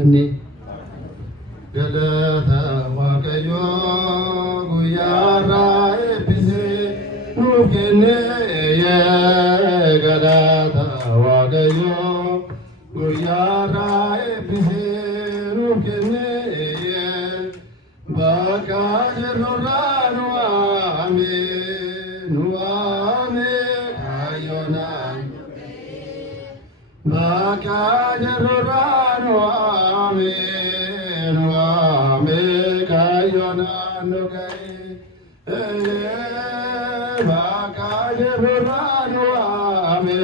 amanne galata waaqayyo guyyaarra eebbise nuuf kenne galata waaqayyo guyyaarra eebbise nuuf kenne bakka jirrurraa nu waame kaayyoonaan bakka jirrurraa nu waame kaayyoonaan nu ga'e bakka jirrurraa nu waame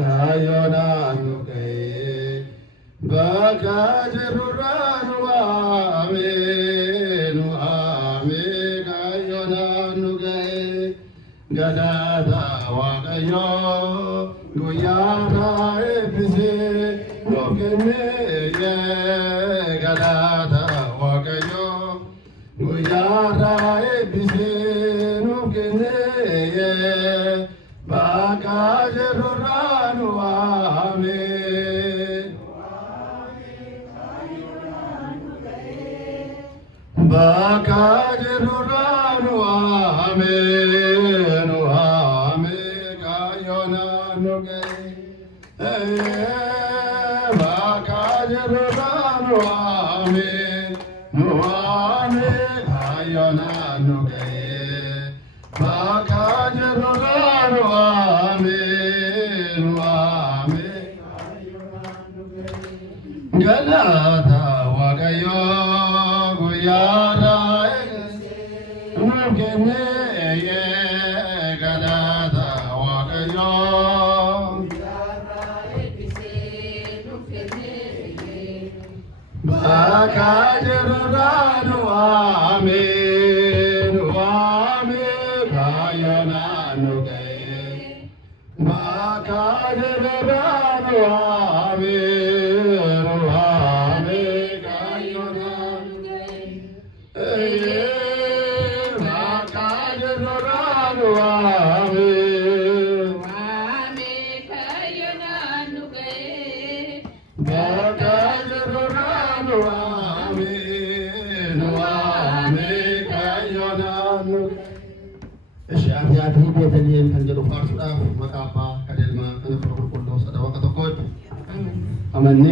kaayyoonaan nu ga'e bakka jirrurraa nu waame kaayyoonaan nu ga'e galata waaqayyo guyyaarra eebbise nuuf kenne galata waaqayyo guyyaarra eebbise nuuf kenne bakka jirrurraa nu waame bakka jirrurraa nu waame kaayyoonaan nu ga'e bakka jirrurraa nu waame kaayyoonaan nu ga'e bakka jirrurraa nu waame kaayyoonaan nu ga'e galata waaqayyo guyyaarra eebbise nuuf kenne galata waaqayyo guyyaarra eebbise nuuf kenne bakka jirrurraa nu waame kaayyoonaan nu ga'e bakka jirrurraa nu waame kaayyoonaan nu ga'e bakka jirrurraa nu waame kaayyoonaan nu ga'e bakka jirrurraa nu waame kaayyoonaan nu ga'e. እሺ አብያት ቤተልሔም ከንጀሉ ፋርሱዳፍ መቃባ ከደልማ ከነፍረ ቁልቁሎ ሰደወቀ tokkotti amanne